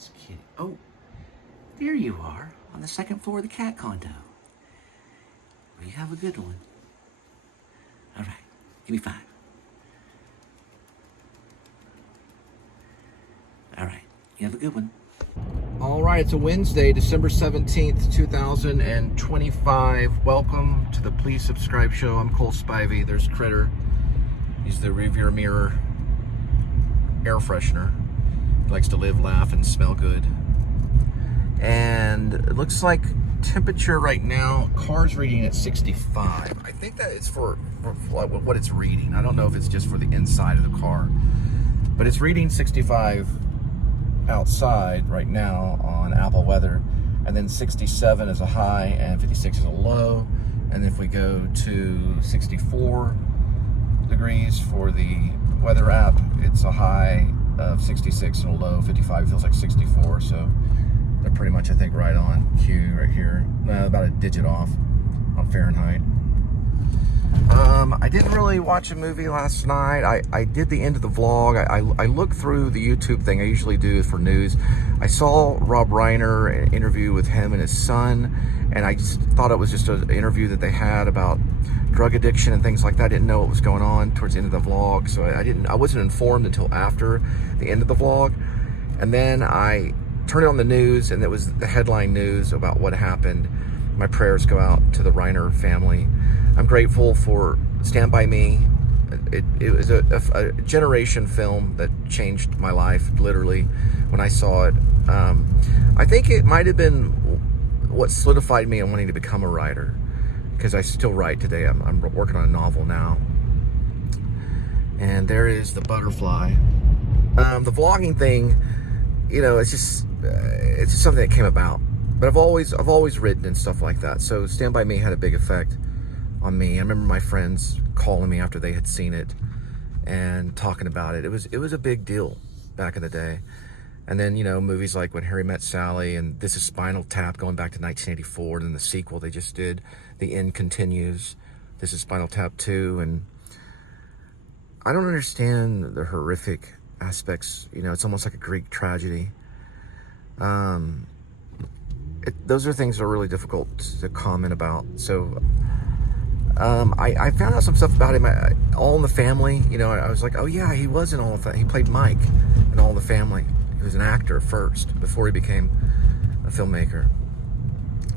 This kitty. Oh, there you are on the second floor of the cat condo. Well, you have a good one. All right, give me 5. All right, you have a good one. All right, it's a Wednesday, December 17th, 2025. Welcome to the Please Subscribe Show. I'm Cole Spivey. There's Critter. He's the rearview mirror air freshener. He likes to live, laugh, and smell good. And it looks like temperature right now, car's reading at 65. I think that it's for what it's reading. I don't know if it's just for the inside of the car, but it's reading 65 outside right now on Apple weather, and then 67 is a high and 56 is a low. And if we go to 64 degrees for the weather app, it's a high of 66 and a low 55. It feels like 64, so they're pretty much, I think, right on cue right here. About a digit off on Fahrenheit. I didn't really watch a movie last night. I did the end of the vlog. I looked through the YouTube thing I usually do for news. I saw Rob Reiner, an interview with him and his son, and I just thought it was just an interview that they had about drug addiction and things like that. I didn't know what was going on towards the end of the vlog, so I wasn't informed until after the end of the vlog. And then I turned on the news, and it was the headline news about what happened. My prayers go out to the Reiner family. I'm grateful for Stand By Me. It was a generation film that changed my life, literally, when I saw it. I think it might have been what solidified me in wanting to become a writer, because I still write today. I'm working on a novel now. And there is the butterfly. The vlogging thing, you know, it's just something that came about. But I've always written and stuff like that. So Stand By Me had a big effect on me. I remember my friends calling me after they had seen it and talking about it. It was a big deal back in the day. And then, you know, movies like When Harry Met Sally and This Is Spinal Tap going back to 1984, and then the sequel they just did, The End Continues, This Is Spinal Tap 2. And I don't understand the horrific aspects. You know, it's almost like a Greek tragedy. Those are things that are really difficult to comment about. So I found out some stuff about him. All in the Family. You know, I was like, oh yeah, he was in All in the Family. He played Mike in All in the Family. He was an actor first before he became a filmmaker.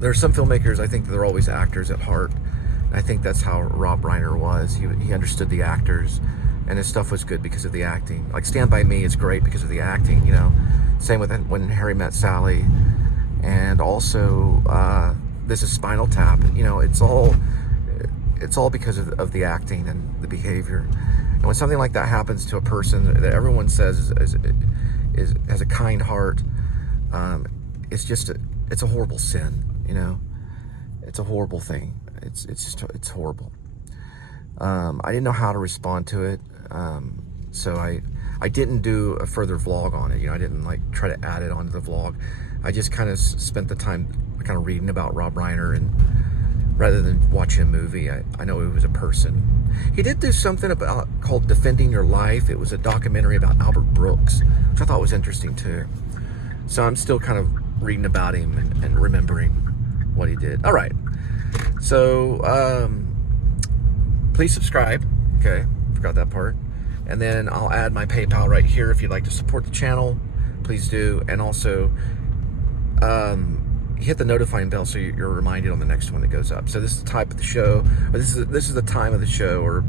There are some filmmakers, I think, that they're always actors at heart. And I think that's how Rob Reiner was. He understood the actors, and his stuff was good because of the acting. Like Stand By Me is great because of the acting. You know, same with When Harry Met Sally. And also, This Is Spinal Tap. You know, it's all because of the acting and the behavior. And when something like that happens to a person that everyone says has a kind heart, it's a horrible sin. You know, it's a horrible thing. It's horrible. I didn't know how to respond to it, so I didn't do a further vlog on it. You know, I didn't like try to add it onto the vlog. I just kind of spent the time kind of reading about Rob Reiner, and rather than watching a movie, I know he was a person. He did do something called Defending Your Life. It was a documentary about Albert Brooks, which I thought was interesting too. So I'm still kind of reading about him and remembering what he did. All right. So please subscribe. Okay, forgot that part. And then I'll add my PayPal right here if you'd like to support the channel. Please do. And also hit the notifying bell so you're reminded on the next one that goes up. So this is the type of the show, or this is the time of the show, or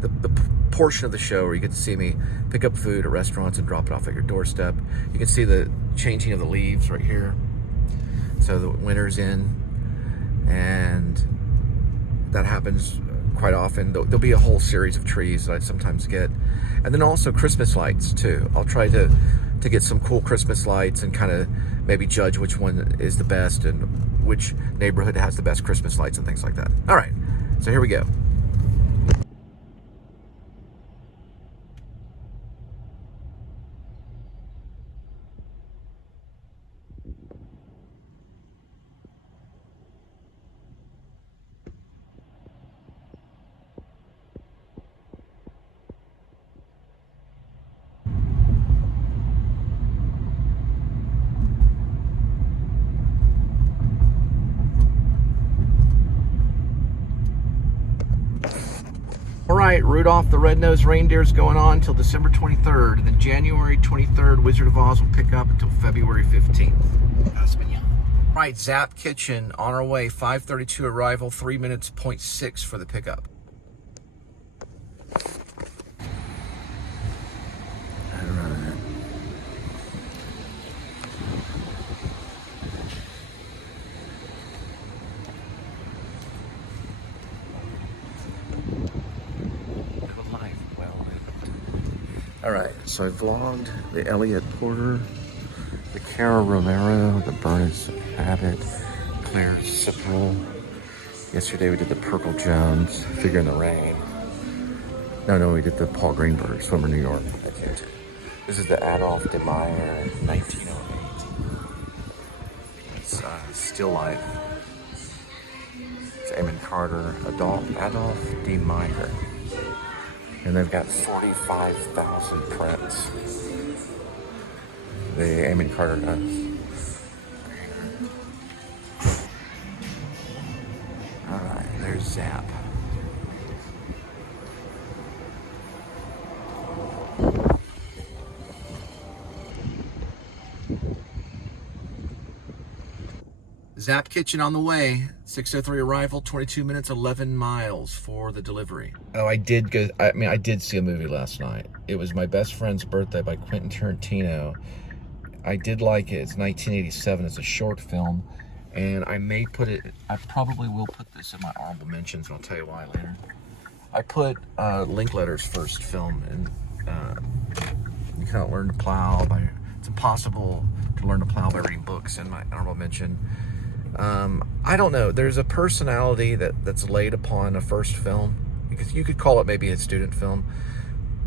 the portion of the show where you get to see me pick up food at restaurants and drop it off at your doorstep. You can see the changing of the leaves right here. So the winter's in, and that happens quite often. There'll be a whole series of trees that I sometimes get. And then also Christmas lights too. I'll try to get some cool Christmas lights and kind of maybe judge which one is the best and which neighborhood has the best Christmas lights and things like that. All right, so here we go. right, Rudolph the Red-Nosed Reindeer is going on until December 23rd, and then January 23rd, Wizard of Oz will pick up until February 15th. All right, Zap Kitchen on our way, 5:32 arrival, 3 minutes, 0.6 for the pickup. All right. All right, so I vlogged the Elliott Porter, the Cara Romero, the Bernice Abbott, Claire Cipral. Yesterday we did the Purple Jones, Figure in the Rain. No, we did the Paul Greenberg, Swimmer, New York. This is the Adolph de Meyer, 1908. It's Still Life. It's Eamon Carter, Adolph de Meyer. And they've got 45,000 prints. The Eamon Carter does. Alright, there's Zap. Zap Kitchen on the way. 6:03 arrival, 22 minutes, 11 miles for the delivery. Oh, I did see a movie last night. It was My Best Friend's Birthday by Quentin Tarantino. I did like it. It's 1987. It's a short film. And I probably will put this in my honorable mentions, and I'll tell you why later. I put Linkletter's first film, and you cannot learn to plow it's impossible to learn to plow by reading books in my honorable mention. I don't know. There's a personality that's laid upon a first film. Because you could call it maybe a student film,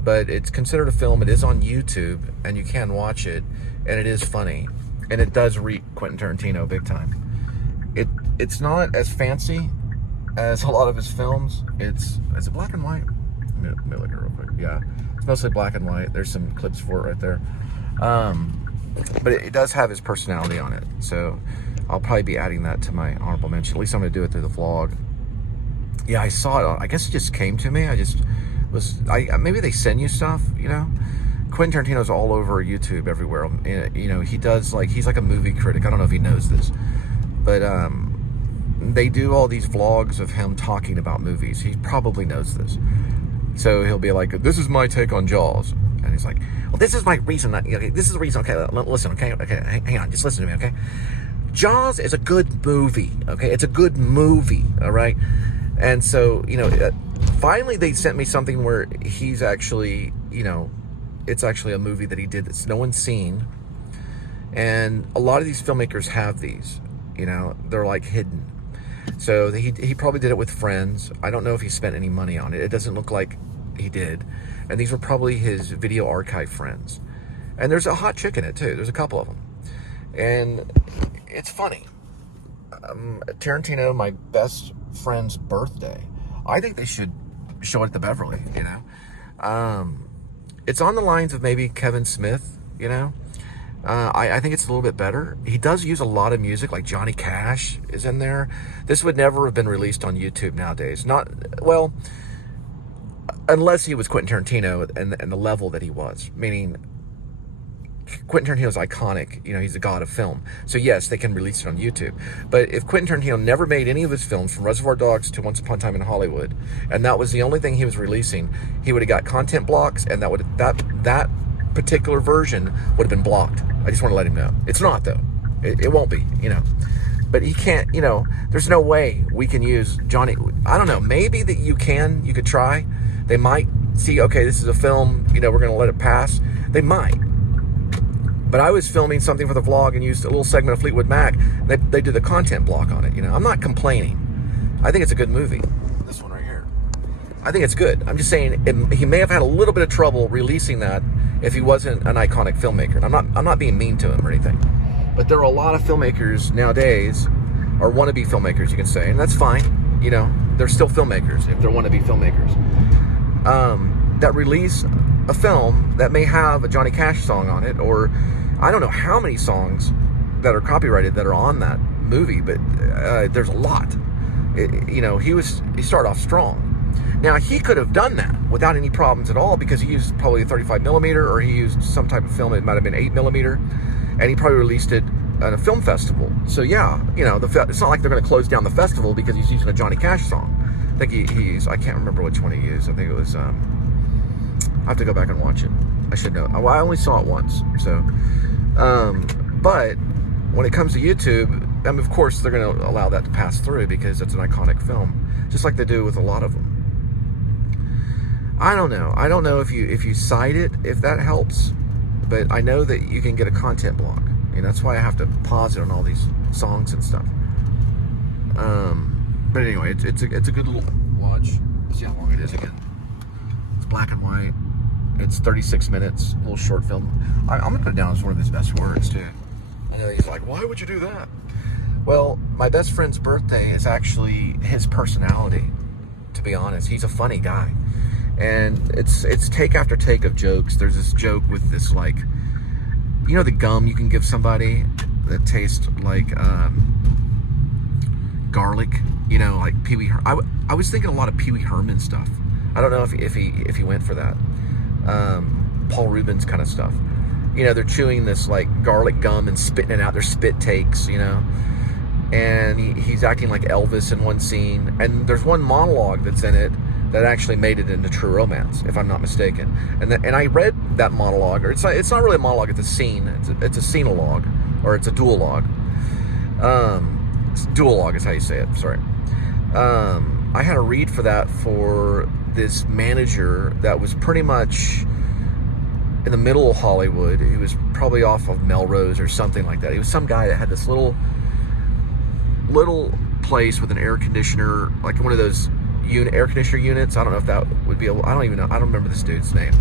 but it's considered a film. It is on YouTube, and you can watch it, and it is funny, and it does reek Quentin Tarantino big time. It's not as fancy as a lot of his films. Is it black and white? Let me look at it real quick. Yeah, it's mostly black and white. There's some clips for it right there, but it does have his personality on it. So I'll probably be adding that to my honorable mention. At least I'm going to do it through the vlog. Yeah, I saw it. I guess it just came to me. Maybe they send you stuff, you know? Quentin Tarantino's all over YouTube everywhere. You know, he's like a movie critic. I don't know if he knows this. But they do all these vlogs of him talking about movies. He probably knows this. So he'll be like, this is my take on Jaws. And he's like, well, this is my reason. This is the reason. Okay, listen, okay? Hang on, just listen to me, okay? Jaws is a good movie, okay? It's a good movie, all right? And so, you know, finally they sent me something where he's actually, you know, it's actually a movie that he did that's no one's seen. And a lot of these filmmakers have these, you know, they're like hidden. So he probably did it with friends. I don't know if he spent any money on it. It doesn't look like he did. And these were probably his video archive friends. And there's a hot chick in it too. There's a couple of them. And it's funny. Tarantino, My Best Friend's Birthday. I think they should show it at the Beverly, you know. It's on the lines of maybe Kevin Smith, you know. I think it's a little bit better. He does use a lot of music, like Johnny Cash is in there. This would never have been released on YouTube nowadays. Well, unless he was Quentin Tarantino and the level that he was, meaning Quentin Tarantino's iconic, you know, he's the god of film. So yes, they can release it on YouTube. But if Quentin Tarantino never made any of his films, from Reservoir Dogs to Once Upon a Time in Hollywood, and that was the only thing he was releasing, he would have got content blocks, and that particular version would have been blocked. I just want to let him know. It's not, though. It won't be, you know. But he can't, you know, there's no way we can use Johnny. I don't know, maybe that you could try. They might see, okay, this is a film, you know, we're going to let it pass. They might. But I was filming something for the vlog and used a little segment of Fleetwood Mac. They did the content block on it, you know. I'm not complaining. I think it's a good movie. This one right here. I think it's good. I'm just saying he may have had a little bit of trouble releasing that if he wasn't an iconic filmmaker. And I'm not being mean to him or anything. But there are a lot of filmmakers nowadays, or wannabe filmmakers, you can say, and that's fine. You know, they're still filmmakers if they're wannabe filmmakers. That release a film that may have a Johnny Cash song on it, or I don't know how many songs that are copyrighted that are on that movie, but there's a lot. You know, he started off strong. Now, he could have done that without any problems at all because he used probably a 35 millimeter, or he used some type of film. It might have been 8 millimeter, and he probably released it at a film festival. So yeah, you know, it's not like they're going to close down the festival because he's using a Johnny Cash song. I think he used, I can't remember which one he used. I think it was, I have to go back and watch it. I should know. Well, I only saw it once. So, but when it comes to YouTube, I mean, of course, they're going to allow that to pass through because it's an iconic film, just like they do with a lot of them. I don't know. I don't know if you cite it, if that helps, but I know that you can get a content block. And that's why I have to pause it on all these songs and stuff. But anyway, it's a good little watch. Let's see how long it is again. It's black and white. It's 36 minutes, a little short film. I'm gonna put it down as one of his best works too. I know he's like, why would you do that? Well, my best friend's birthday is actually his personality, to be honest. He's a funny guy. And it's take after take of jokes. There's this joke with this, like, you know, the gum you can give somebody that tastes like garlic, you know, like Pee Wee. I was thinking a lot of Pee Wee Herman stuff. I don't know if he went for that. Paul Rubens kind of stuff. You know, they're chewing this like garlic gum and spitting it out. Their spit takes, you know. And he's acting like Elvis in one scene. And there's one monologue that's in it that actually made it into True Romance, if I'm not mistaken. And I read that monologue, or it's not really a monologue, it's a scene. It's a scenologue, or it's a duologue. Duologue is how you say it, sorry. I had a read for that for this manager that was pretty much in the middle of Hollywood. He was probably off of Melrose or something like that. He was some guy that had this little place with an air conditioner, like one of those air conditioner units. I don't know if that would be I don't even know. I don't remember this dude's name,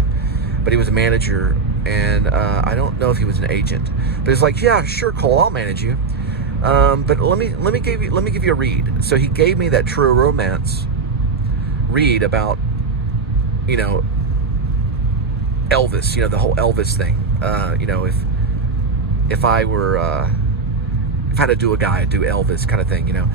but he was a manager, and I don't know if he was an agent. But it's like, yeah, sure, Cole, I'll manage you. But let me give you a read. So he gave me that True Romance read about, you know, Elvis, you know, the whole Elvis thing. You know, if I had to do a guy, I'd do Elvis kind of thing, you know.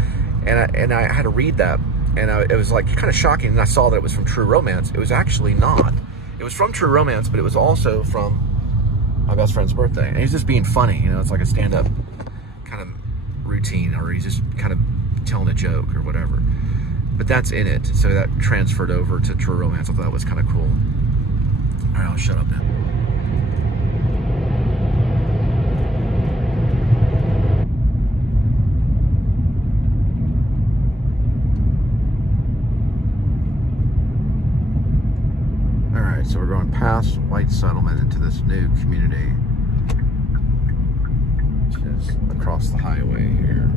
And I had to read that, and it was like kind of shocking. And I saw that it was from True Romance. It was actually not. It was from True Romance, but it was also from my best friend's birthday. And he's just being funny, you know. It's like a stand-up kind of routine, or he's just kind of telling a joke or whatever. But that's in it, so that transferred over to True Romance. I thought that was kind of cool. All right, I'll shut up now. All right, so we're going past White Settlement into this new community, which is across the highway here.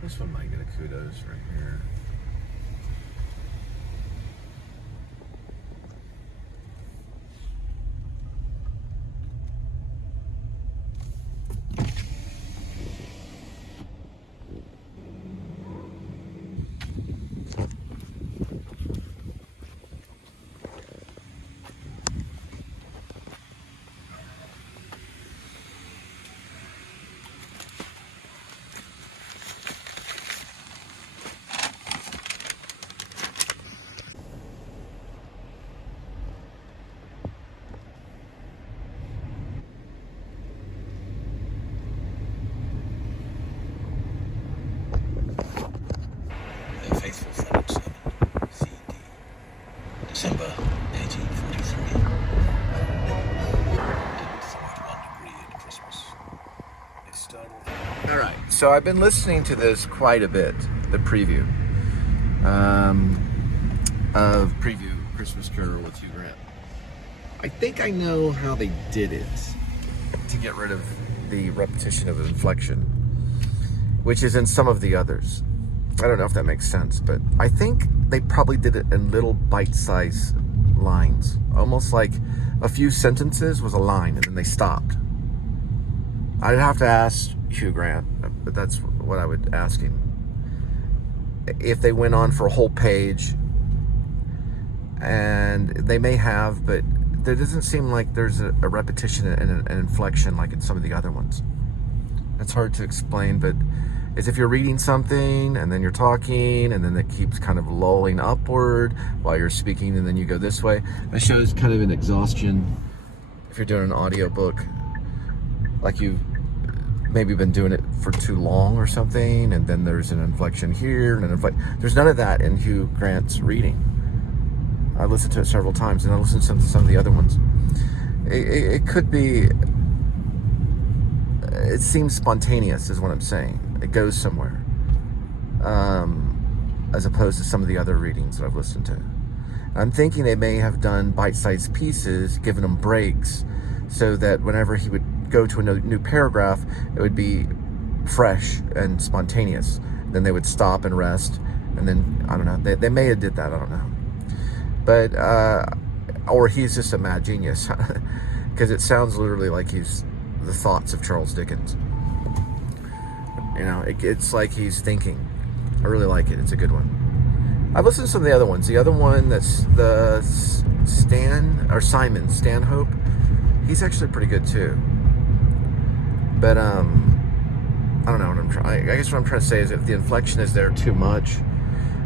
This one might get a kudos right here. December 1843. At Christmas. All right, so I've been listening to this quite a bit, the preview of Preview Christmas Carol with Hugh Grant. I think I know how they did it to get rid of the repetition of inflection, which is in some of the others. I don't know if that makes sense, but I think they probably did it in little bite-sized lines, almost like a few sentences was a line and then they stopped. I'd have to ask Hugh Grant, but that's what I would ask him. If they went on for a whole page, and they may have, but there doesn't seem like there's a repetition and an inflection like in some of the other ones. It's hard to explain, but it's if you're reading something and then you're talking and then it keeps kind of lulling upward while you're speaking and then you go this way. That shows kind of an exhaustion if you're doing an audiobook, like you've maybe been doing it for too long or something, and then there's an inflection here and an inflection. There's none of that in Hugh Grant's reading. I listened to it several times, and I listened to some of the other ones. It could be, it seems spontaneous is what I'm saying. It goes somewhere, as opposed to some of the other readings that I've listened to. I'm thinking they may have done bite-sized pieces, given them breaks, so that whenever he would go to a new paragraph, it would be fresh and spontaneous. Then they would stop and rest, and then, I don't know, they may have did that, I don't know. But, or he's just a mad genius, because it sounds literally like he's the thoughts of Charles Dickens. You know, it's like he's thinking. I really like it. It's a good one. I've listened to some of the other ones. The other one that's the Simon Stanhope, he's actually pretty good too. But, I don't know what I'm trying. I guess what I'm trying to say is if the inflection is there too much,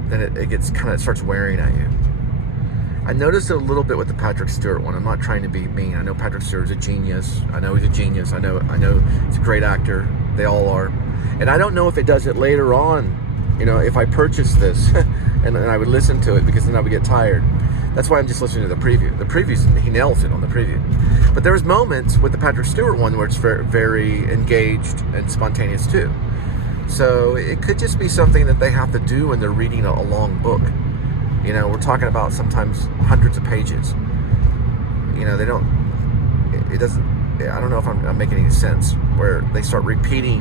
then it gets it starts wearing at you. I noticed it a little bit with the Patrick Stewart one. I'm not trying to be mean. I know Patrick Stewart's a genius. I know he's a genius. I know he's a great actor. They all are. And I don't know if it does it later on. You know, if I purchase this and I would listen to it, because then I would get tired. That's why I'm just listening to the preview. The preview, he nails it on the preview. But there's moments with the Patrick Stewart one where it's very, very engaged and spontaneous too. So it could just be something that they have to do when they're reading a long book. You know, we're talking about sometimes hundreds of pages. You know, it doesn't, I don't know if I'm making any sense, where they start repeating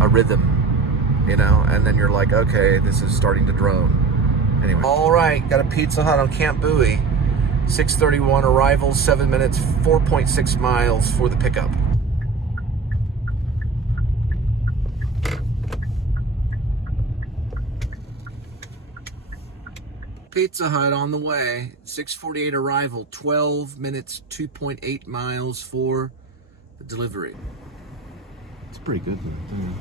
a rhythm, you know, and then you're like, okay, this is starting to drone. Anyway. All right, got a Pizza Hut on Camp Bowie. 6:31 arrival, 7 minutes, 4.6 miles for the pickup. Pizza Hut on the way. 6:48 arrival, 12 minutes, 2.8 miles for the delivery. It's pretty good though.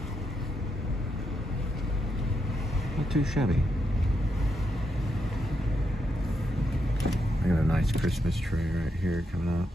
Not too shabby. I got a nice Christmas tree right here coming up.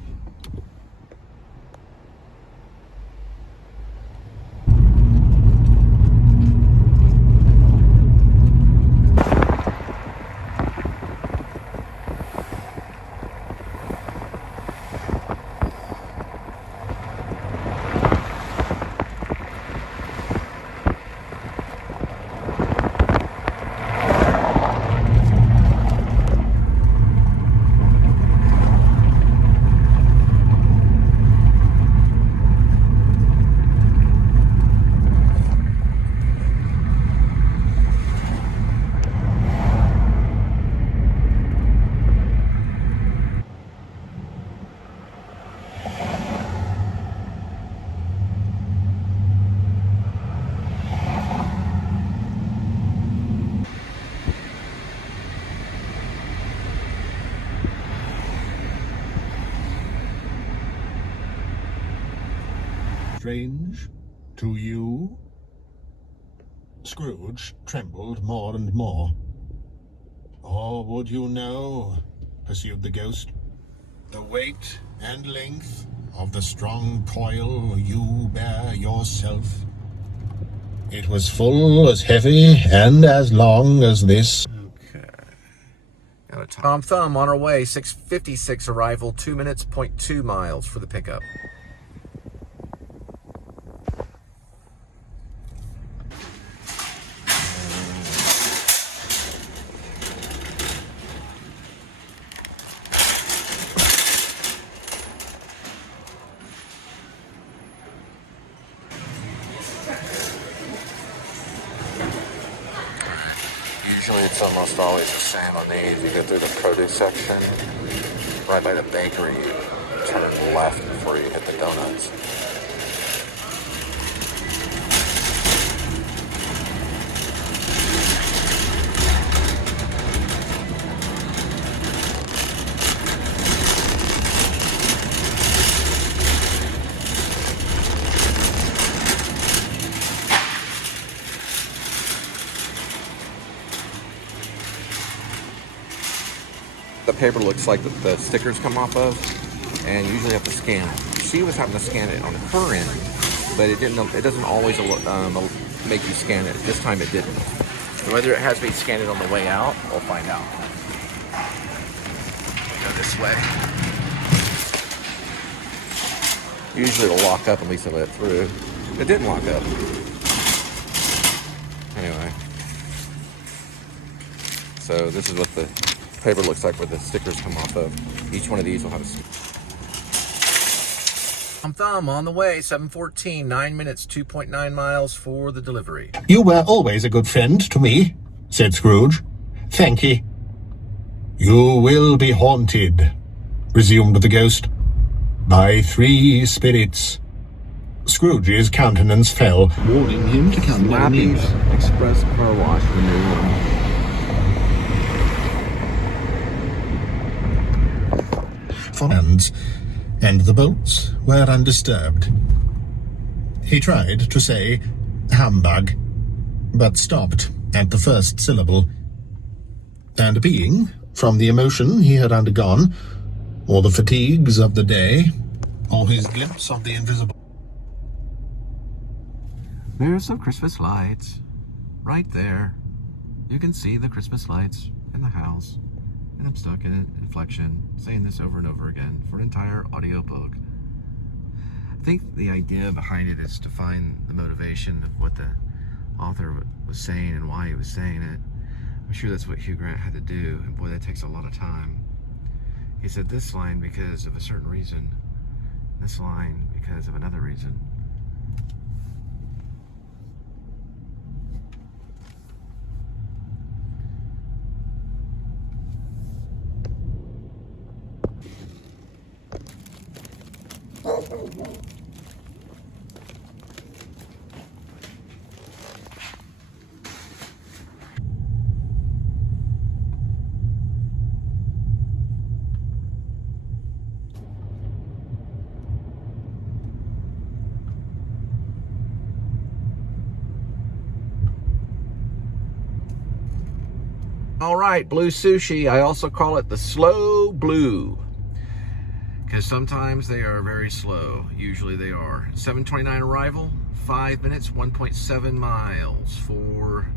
Strange to you? Scrooge trembled more and more. "Or would you know," pursued the ghost, "the weight and length of the strong coil you bear yourself? It was full as heavy and as long as this." Okay. Got a Tom Thumb on our way. 6:56 arrival, 2 minutes, 0.2 miles for the pickup. almost always the same on these. You go through the produce section, right by the bakery, you turn left before you hit the donuts. The paper looks like the stickers come off of, and you usually have to scan it. She was having to scan it on her end, but it didn't. It doesn't always make you scan it. This time it didn't. Whether it has me scan it on the way out, we'll find out. Go this way. Usually it'll lock up, at least I let it through. It didn't lock up. Anyway, so this is what the paper looks like where the stickers come off of. Each one of these will have a sticker. Thumb on the way, 7:14, 9 minutes, 2.9 miles for the delivery. You were always a good friend to me, said Scrooge. Thank ye. You will be haunted, resumed the ghost, by 3 spirits. Scrooge's countenance fell, warning him to come no nearer. Express Car Wash, the new one. For hands, and the bolts were undisturbed. He tried to say humbug, but stopped at the first syllable, and being, from the emotion he had undergone, or the fatigues of the day, or his glimpse of the invisible... There's some Christmas lights right there. You can see the Christmas lights in the house. And I'm stuck in an inflection, saying this over and over again for an entire audiobook. I think the idea behind it is to find the motivation of what the author was saying and why he was saying it. I'm sure that's what Hugh Grant had to do, and boy, that takes a lot of time. He said this line because of a certain reason, this line because of another reason. All right, blue sushi. I also call it the slow blue, because sometimes they are very slow. Usually they are. 7:29 arrival, 5 minutes, 1.7 miles for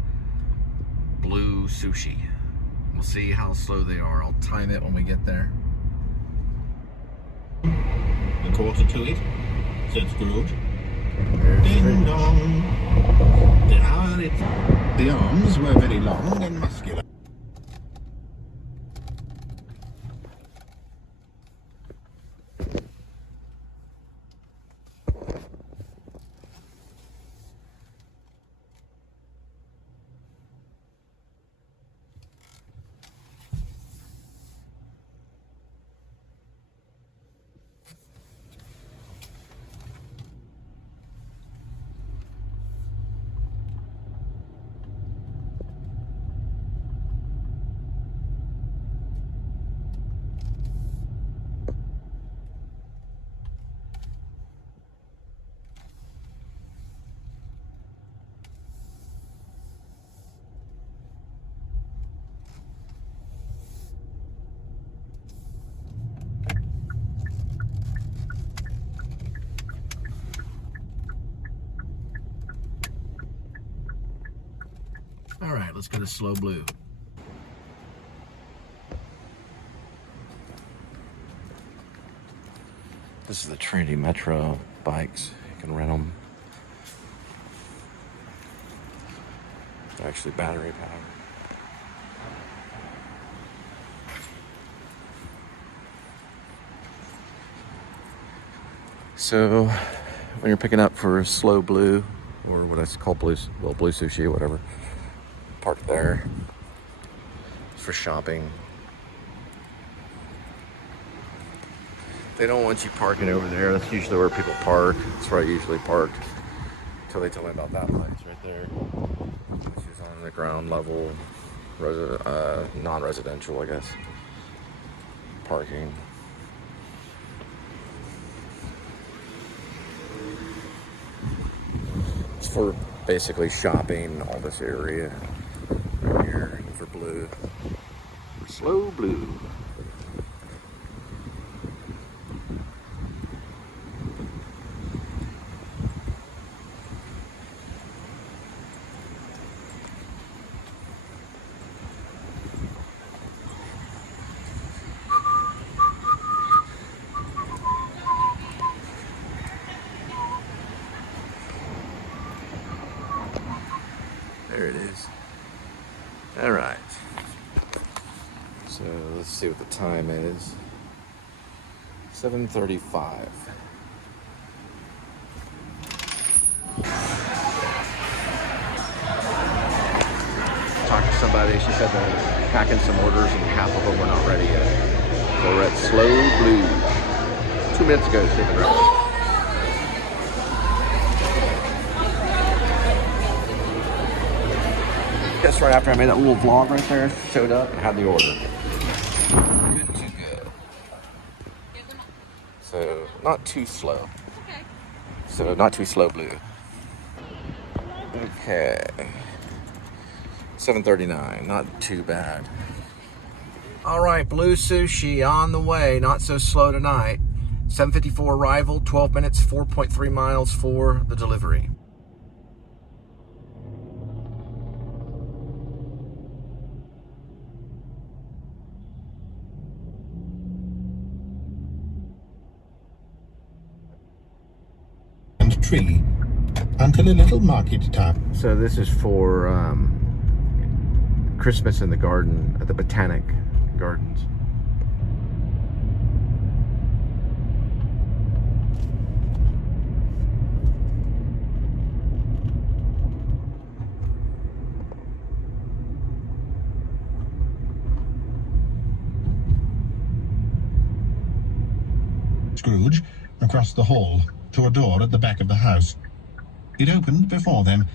blue sushi. We'll see how slow they are. I'll time it when we get there. A quarter to it, said Scrooge. Ding dong. The arms were very long and muscular. All right, let's go to slow blue. This is the Trinity Metro bikes. You can rent them. They're actually battery powered. So when you're picking up for slow blue, or what I call blue, well, blue sushi, whatever, park there. for shopping. They don't want you parking over there. That's usually where people park. That's where I usually parked until they told me about that place right there, which is on the ground level, non-residential, I guess, parking. It's for basically shopping all this area right here for blue, for slow blue. There it is. All right. So let's see what the time is. 7:35. Talked to somebody. She said they're packing some orders and half of them were not ready yet. So we're at Slow Blue. 2 minutes ago, they've been ready. Just right after I made that little vlog right there, showed up and had the order. Good to go. So, not too slow. Okay. So, not too slow blue. Okay. 7:39, not too bad. All right, blue sushi on the way, not so slow tonight. 7:54 arrival, 12 minutes, 4.3 miles for the delivery. Tree until a little market tap. So this is for Christmas in the garden at the Botanic Gardens. Scrooge across the hall to a door at the back of the house. It opened before them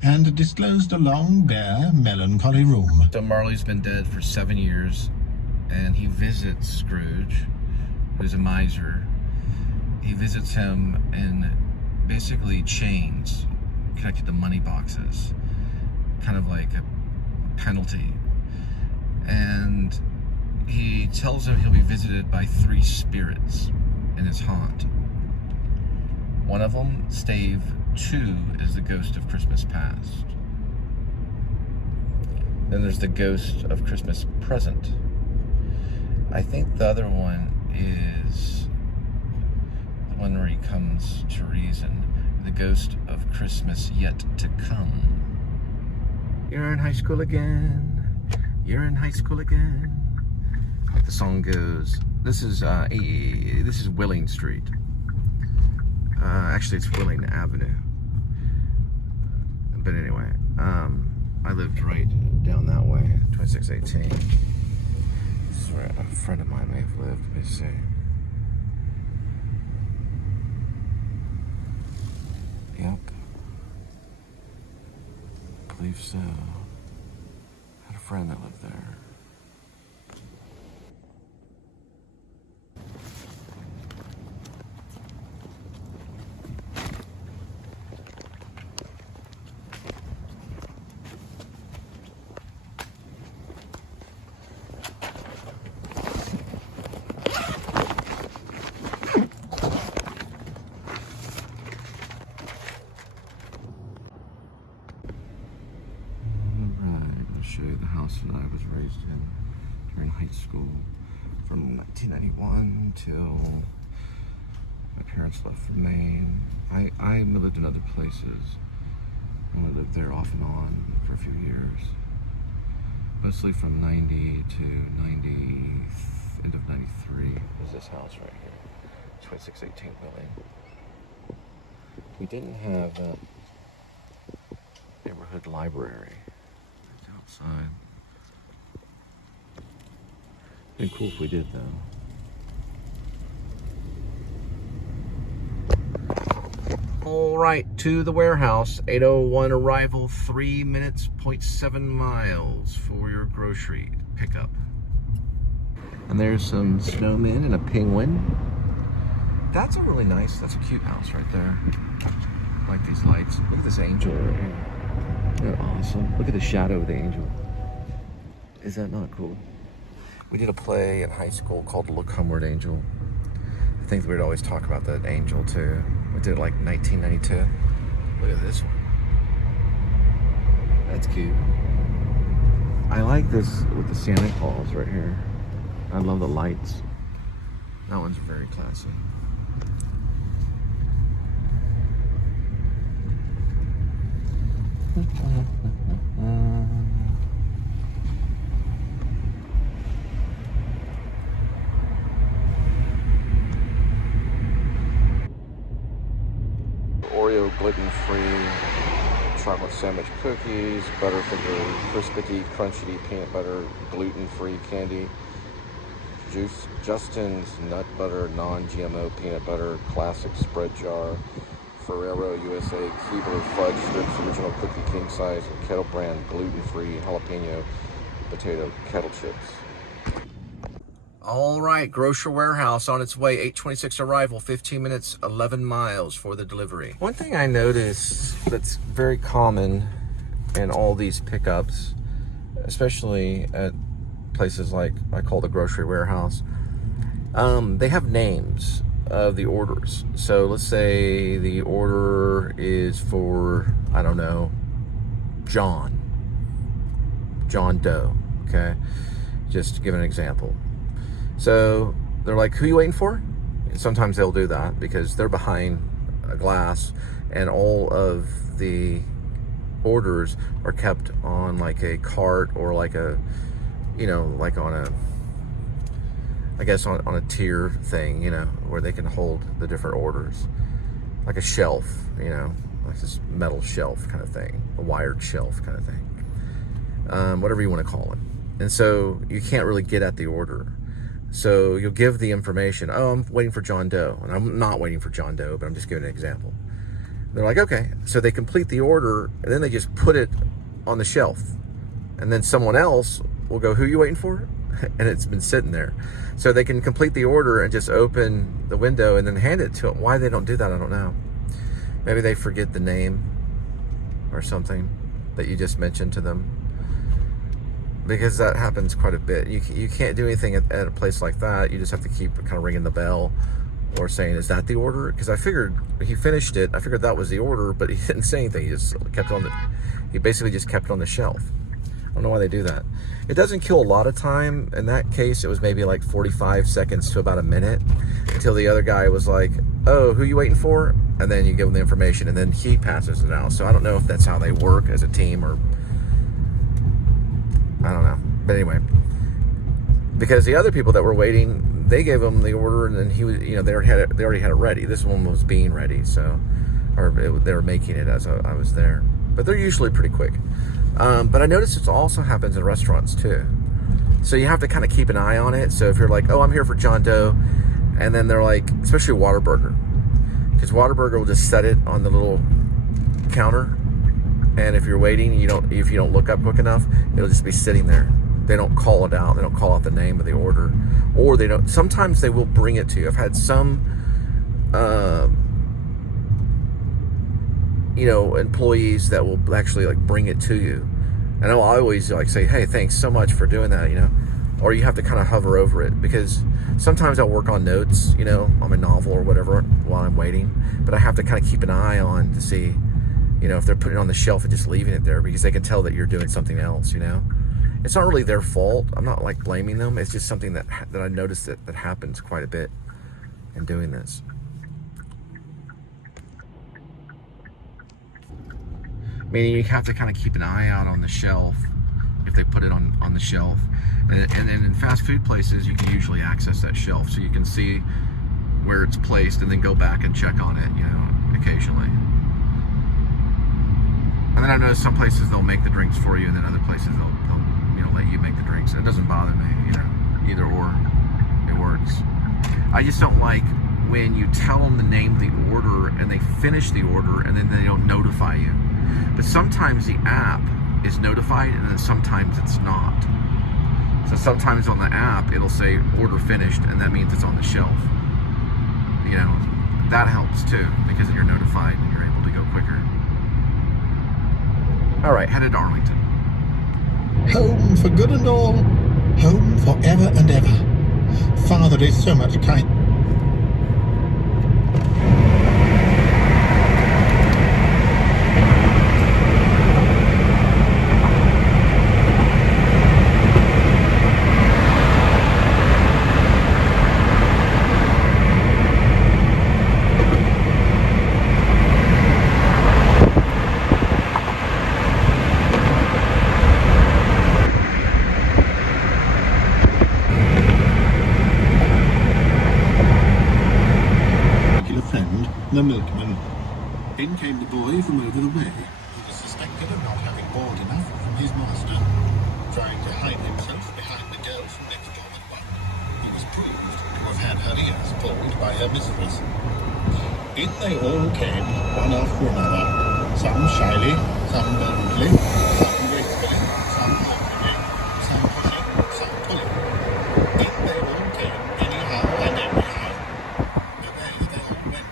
and disclosed a long, bare, melancholy room. So Marley's been dead for 7 years, and he visits Scrooge, who's a miser. He visits him in basically chains connected to money boxes, kind of like a penalty. And he tells him he'll be visited by 3 spirits in his haunt. One of them, Stave 2, is the ghost of Christmas past. Then there's the ghost of Christmas present. I think the other one is the one where he comes to reason. The ghost of Christmas yet to come. You're in high school again. You're in high school again. The song goes. This is Willing Street. Actually, it's Willing Avenue. But anyway, I lived right down that way, 2618. This is where a friend of mine may have lived. Let me see. Yep. I believe so. I had a friend that lived there. Show you the house that I was raised in during high school from 1991 till my parents left for Maine. I lived in other places. I lived there off and on for a few years. Mostly from 90 to 90, end of 93 is this house right here. 2618 Willing. We didn't have a neighborhood library. Outside. It'd be cool if we did, though. All right, to the warehouse. 8:01 arrival, 3 minutes, 0.7 miles for your grocery pickup. And there's some snowmen and a penguin. That's a really nice, that's a cute house right there. I like these lights. Look at this angel right here. Isn't that awesome? Look at the shadow of the angel. Is that not cool? We did a play in high school called Look Homeward, Angel. I think we'd always talk about that angel too. We did it like 1992. Look at this one. That's cute. I like this with the Santa Claus right here. I love the lights. That one's very classy. Oreo gluten-free chocolate sandwich cookies, Butterfinger crispity crunchy peanut butter gluten-free candy, Justin's nut butter non-GMO peanut butter classic spread jar, Ferrero USA Keebler fudge strips original cookie king size, and Kettle brand gluten-free jalapeno potato kettle chips. All right, grocery warehouse on its way, 8:26 arrival, 15 minutes, 11 miles for the delivery. One thing I noticed that's very common in all these pickups, especially at places like I call the grocery warehouse, they have names of the orders. So let's say the order is for, I don't know, John Doe, okay? Just to give an example. So they're like, who are you waiting for? And sometimes they'll do that because they're behind a glass and all of the orders are kept on like a cart or like a, you know, like on a, I guess on a tier thing, you know, where they can hold the different orders. Like a shelf, you know, like this metal shelf kind of thing, a wired shelf kind of thing. Whatever you want to call it. And so you can't really get at the order. So you'll give the information, oh, I'm waiting for John Doe. And I'm not waiting for John Doe, but I'm just giving an example. They're like, okay. So they complete the order, and then they just put it on the shelf. And then someone else will go, who are you waiting for? And it's been sitting there. So they can complete the order and just open the window and then hand it to them. Why they don't do that, I don't know. Maybe they forget the name or something that you just mentioned to them. Because that happens quite a bit. You can't do anything at a place like that. You just have to keep kind of ringing the bell or saying, is that the order? Because I figured he finished it. I figured that was the order, but he didn't say anything. He just kept it on he basically just kept it on the shelf. I don't know why they do that. It doesn't kill a lot of time. In that case, it was maybe like 45 seconds to about a minute until the other guy was like, oh, who are you waiting for? And then you give him the information and then he passes it out. So I don't know if that's how they work as a team or I don't know. But anyway, because the other people that were waiting, they gave him the order and then he was, you know, they already had it ready. This one was being ready. So, they were making it as I was there. But they're usually pretty quick. But I noticed it also happens in restaurants too. So you have to kind of keep an eye on it. So if you're like, oh, I'm here for John Doe, and then they're like, especially Whataburger, because Whataburger will just set it on the little counter, and if you're waiting, if you don't look up quick enough, it'll just be sitting there. They don't call it out. They don't call out the name of the order, or they don't. Sometimes they will bring it to you. I've had some, employees that will actually like bring it to you. And I'll always like say, hey, thanks so much for doing that, or you have to kind of hover over it because sometimes I'll work on notes, on my novel or whatever while I'm waiting, but I have to kind of keep an eye on to see, if they're putting it on the shelf and just leaving it there because they can tell that you're doing something else, It's not really their fault. I'm not like blaming them. It's just something that I noticed that happens quite a bit in doing this. Meaning you have to kind of keep an eye out on the shelf if they put it on the shelf. And then in fast food places, you can usually access that shelf so you can see where it's placed and then go back and check on it, occasionally. And then I know some places they'll make the drinks for you and then other places they'll let you make the drinks. It doesn't bother me, Either or, it works. I just don't like when you tell them the name of the order and they finish the order and then they don't notify you. But sometimes the app is notified and then sometimes it's not. So sometimes on the app it'll say order finished and that means it's on the shelf. You know, that helps too because you're notified and you're able to go quicker. All right, headed to Arlington. Home for good and all, home forever and ever. Father is so much kind. The milkman. In came the boy from over the way, who was suspected of not having bored enough from his master. Trying to hide himself behind the girl from next door but one, he was proved to have had her ears pulled by her mistress. In they all came, one after another, some shyly, some boldly, some gracefully, some awkwardly, some pushing, some pulling. In they all came, anyhow and everyhow. Away they all went.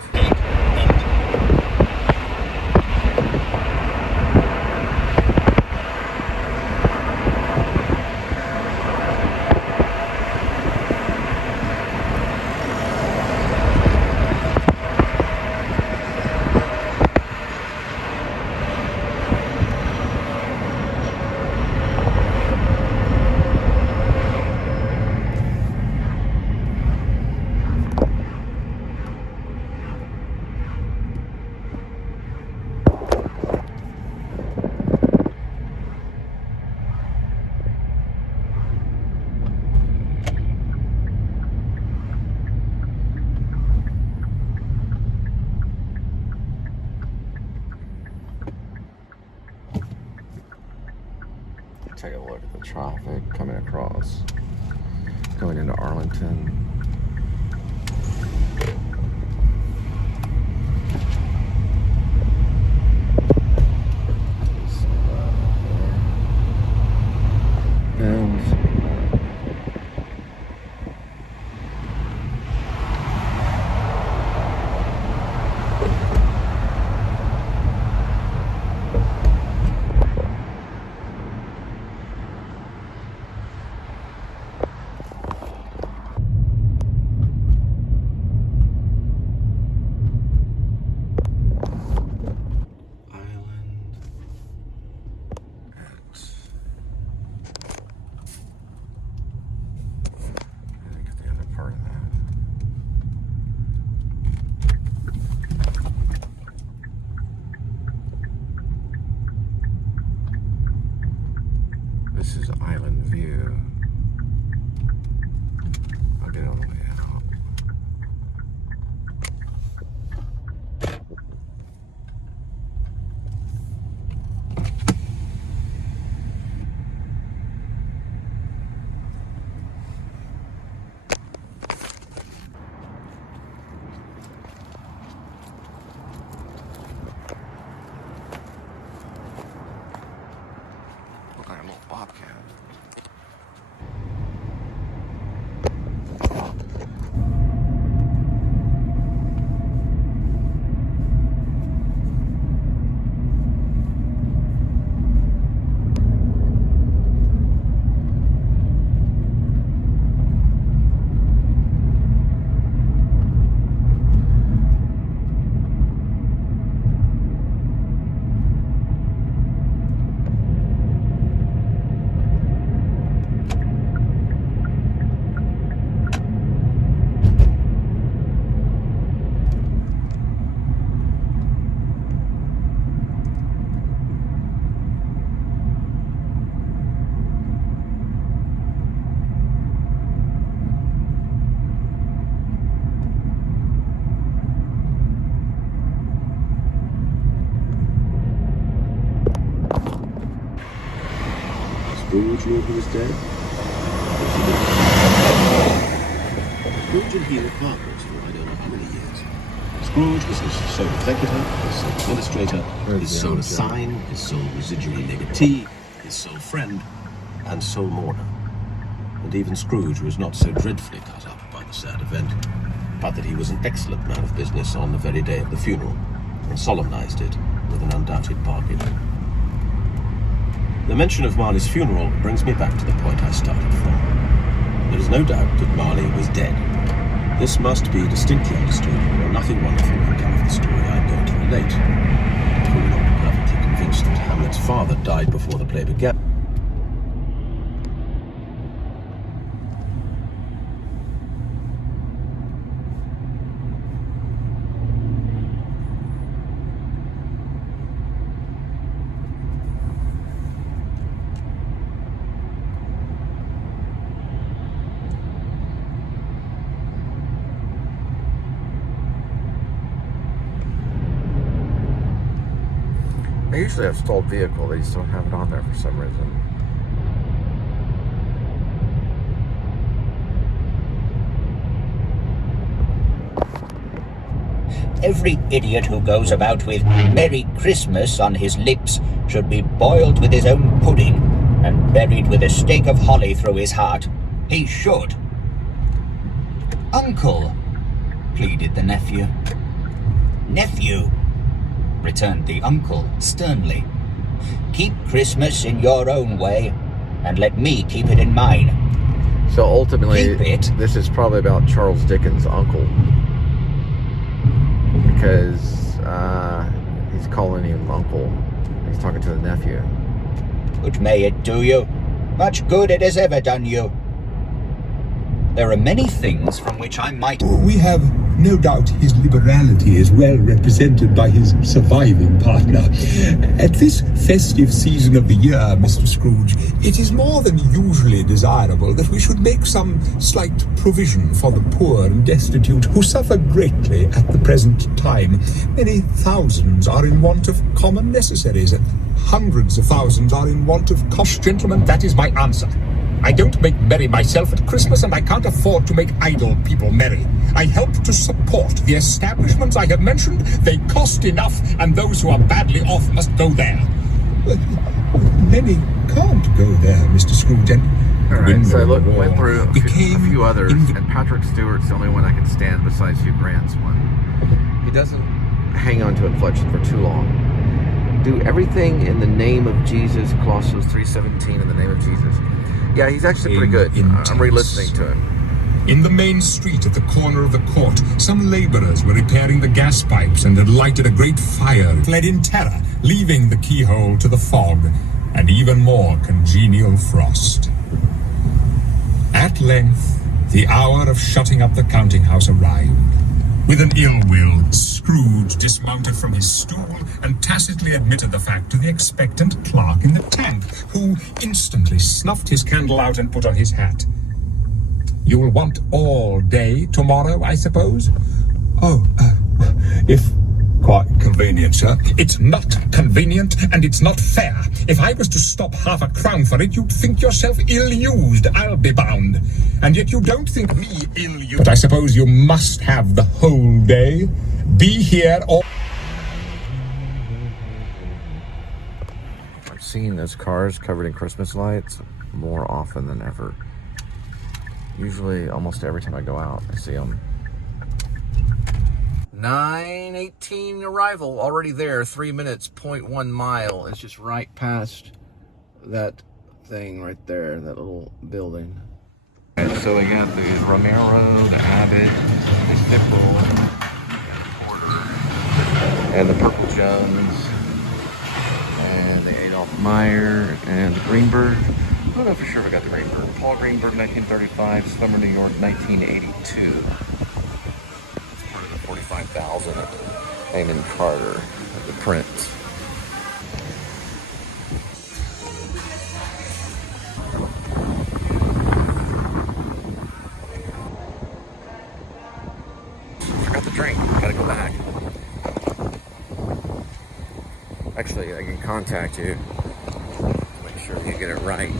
Take a look at the traffic coming across, going into Arlington. This is Island View. I'll get all the way out. Look like a little bobcat. Who would you know who was dead? Scrooge and he were partners for I don't know how many years. Scrooge was his sole executor, his sole administrator, his sole sign, his sole residuary legatee, his sole friend, and sole mourner. And even Scrooge was not so dreadfully cut up by the sad event, but that he was an excellent man of business on the very day of the funeral, and solemnized it with an undoubted bargain. The mention of Marley's funeral brings me back to the point I started from. There is no doubt that Marley was dead. This must be distinctly understood, or nothing wonderful will come of the story I'm going to relate. For we're not perfectly convinced that Hamlet's father died before the play began. They usually have stalled vehicle. They just don't have it on there for some reason. Every idiot who goes about with Merry Christmas on his lips should be boiled with his own pudding and buried with a stake of holly through his heart. He should. Uncle, pleaded the nephew. Nephew, returned the uncle sternly. Keep Christmas in your own way, and let me keep it in mine. So ultimately, Keep it. this is probably about Charles Dickens' uncle. Because he's calling him uncle. He's talking to the nephew. Good may it do you. Much good it has ever done you. There are many things from which I might... We have no doubt his liberality is well represented by his surviving partner. At this festive season of the year, Mr. Scrooge, it is more than usually desirable that we should make some slight provision for the poor and destitute who suffer greatly at the present time. Many thousands are in want of common necessaries, and hundreds of thousands are in want of Gentlemen, that is my answer. I don't make merry myself at Christmas, and I can't afford to make idle people merry. I help to support the establishments I have mentioned. They cost enough, and those who are badly off must go there. Many can't go there, Mr. Scrooge, and Alright, so I went through a became few others, and Patrick Stewart's the only one I can stand besides Hugh Grant's one. He doesn't hang on to inflection for too long. Do everything in the name of Jesus, Colossians 3:17, in the name of Jesus. Yeah, he's actually pretty good. I'm re-listening to him. In the main street at the corner of the court, some laborers were repairing the gas pipes and had lighted a great fire, fled in terror, leaving the keyhole to the fog and even more congenial frost. At length, the hour of shutting up the counting house arrived. With an ill will, Scrooge dismounted from his stool and tacitly admitted the fact to the expectant clerk in the tank, who instantly snuffed his candle out and put on his hat. You'll want all day tomorrow, I suppose? Oh, if Quite convenient, sir. It's not convenient, and it's not fair. If I was to stop half a crown for it, you'd think yourself ill-used, I'll be bound. And yet you don't think me ill-used. But I suppose you must have the whole day. Be here all... I've seen those cars covered in Christmas lights more often than ever. Usually, almost every time I go out, I see them. 9:18 arrival, already there, 3 minutes, 0.1 mile. It's just right past that thing right there, that little building. And so we got the Romero, the Abbott, the Stickle, the Porter, and the Purple Jones, and the Adolph Meyer, and the Greenberg. I don't know for sure if I got the Greenberg. Paul Greenberg, 1935, Summer, New York, 1982. 45,000 at Amon Carter at the Prince. Forgot the drink. Gotta go back. Actually, I can contact you to make sure you get it right.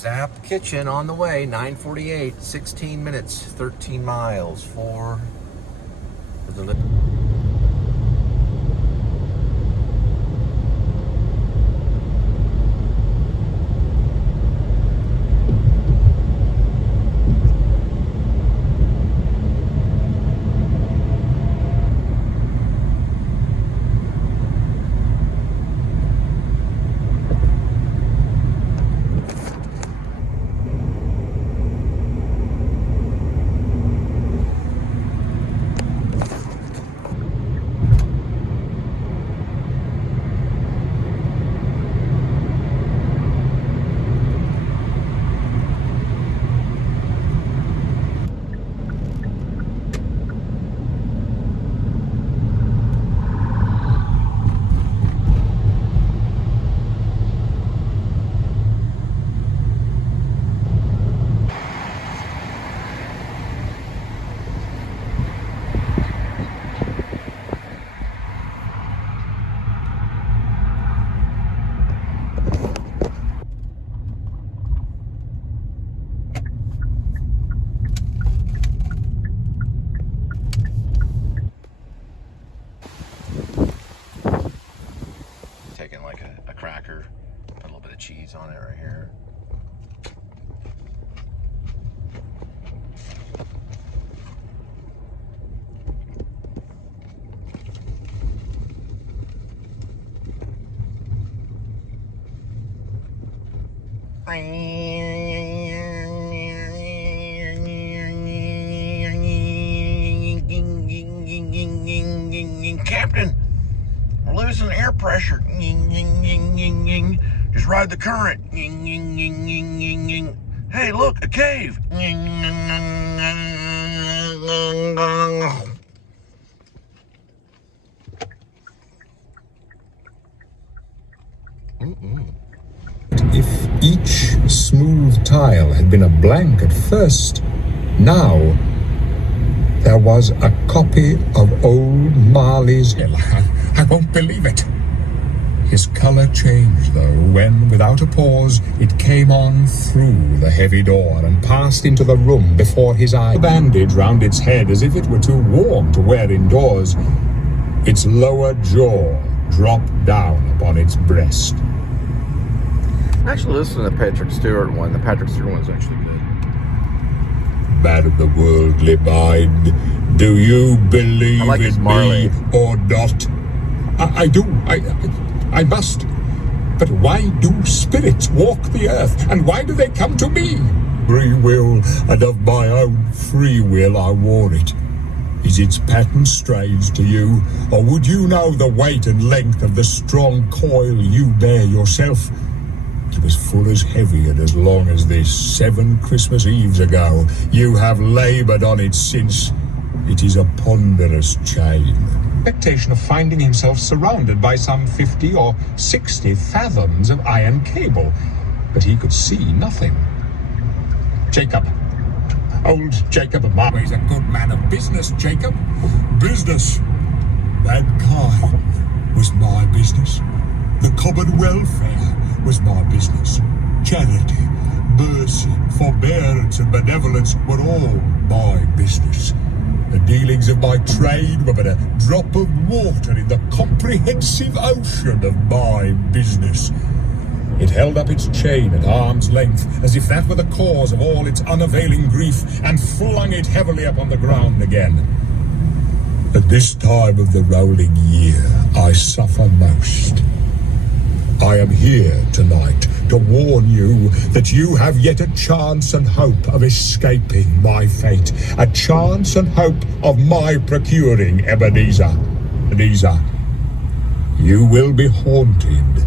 Zap Kitchen on the way, 9:48, 16 minutes, 13 miles for the delivery. Taking like a cracker, put a little bit of cheese on it right here. Captain, we're losing air pressure. Just ride the current. Hey, look, a cave. If each smooth tile had been a blank at first, now there was a copy of old Marley's. I won't believe it. His color changed, though, when, without a pause, it came on through the heavy door and Passed into the room before his eye. A bandage round its head as if it were too warm to wear indoors. Its lower jaw dropped down upon its breast. Actually, listen to the Patrick Stewart one. The Patrick Stewart one's actually good. Man of the worldly mind, do you believe like his in Marley. me or not? I do. I must. But why do spirits walk the earth, and why do they come to me? Free will, and of my own free will I wore it. Is its pattern strange to you, or would you know the weight and length of the strong coil you bear yourself? It was full as heavy and as long as this 7 Christmas Eves ago. You have laboured on it since. It is a ponderous chain. Expectation of finding himself surrounded by some 50 or 60 fathoms of iron cable, but he could see nothing. Jacob. Old Jacob of Marley. He's a good man of business, Jacob. Business. Mankind was my business. The common welfare was my business. Charity, mercy, forbearance and benevolence were all my business. The dealings of my trade were but a drop of water in the comprehensive ocean of my business. It held up its chain at arm's length, as if that were the cause of all its unavailing grief, and flung it heavily upon the ground again. At this time of the rolling year, I suffer most. I am here tonight to warn you that you have yet a chance and hope of escaping my fate, a chance and hope of my procuring Ebenezer. Ebenezer, you will be haunted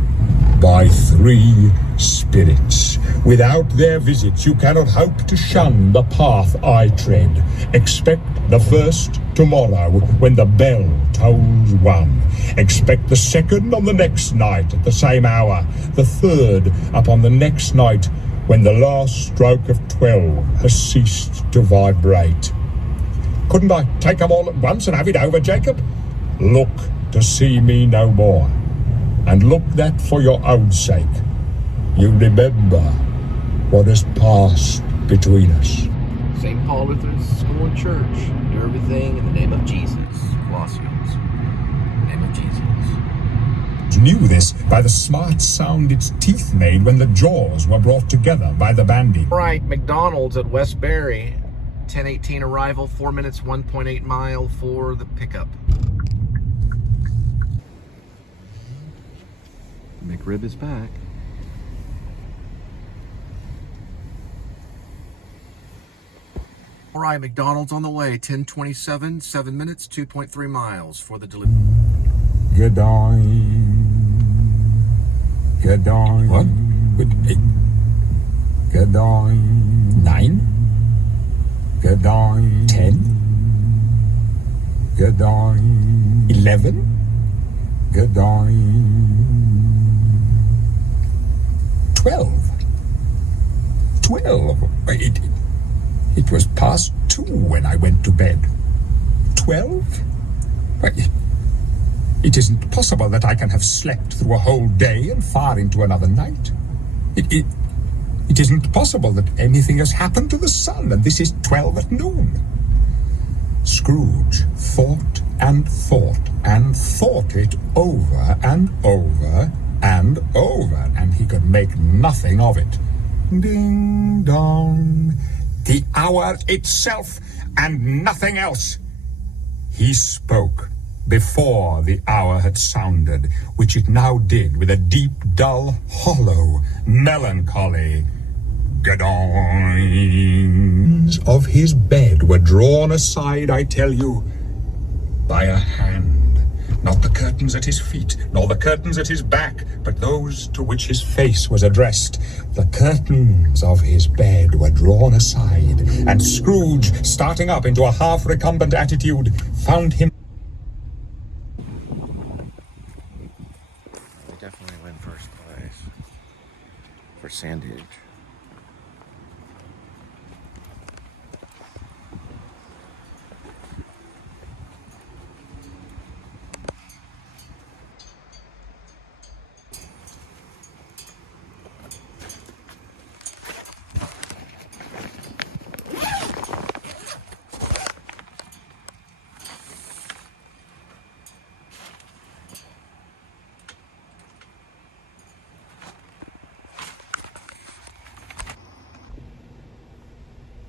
by 3 spirits. Without their visits, you cannot hope to shun the path I tread. Expect the first tomorrow when the bell tolls 1. Expect the second on the next night at the same hour. The third upon the next night when the last stroke of 12 has ceased to vibrate. Couldn't I take them all at once and have it over, Jacob? Look to see me no more. And look that for your own sake, you remember what has passed between us. St. Paul Lutheran School and Church. Do everything in the name of Jesus. Colossians. In the name of Jesus. Knew this by the smart sound its teeth made when the jaws were brought together by the bandy. Right, McDonald's at Westbury. 10:18 arrival, 4 minutes, 1.8 mile for the pickup. McRib is back. All right, McDonald's on the way. 10:27, 7 minutes, 2.3 miles for the delivery. Good on. Good on. What? Good on. 9? Good on. 10? Good on. 11? Good on. 12? 12? It was past 2 when I went to bed. 12? It isn't possible that I can have slept through a whole day and far into another night. It isn't possible that anything has happened to the sun, and this is 12 at noon. Scrooge thought and thought and thought it over and over and over, and he could make nothing of it. Ding dong. The hour itself and nothing else. He spoke before the hour had sounded, which it now did with a deep, dull, hollow, melancholy gadong. Of his bed were drawn aside, I tell you, By a hand. Not the curtains at his feet, nor the curtains at his back, but those to which his face was addressed. the curtains of his bed were drawn aside, and Scrooge, starting up into a half-recumbent attitude, found him. They definitely win first place for Sandage.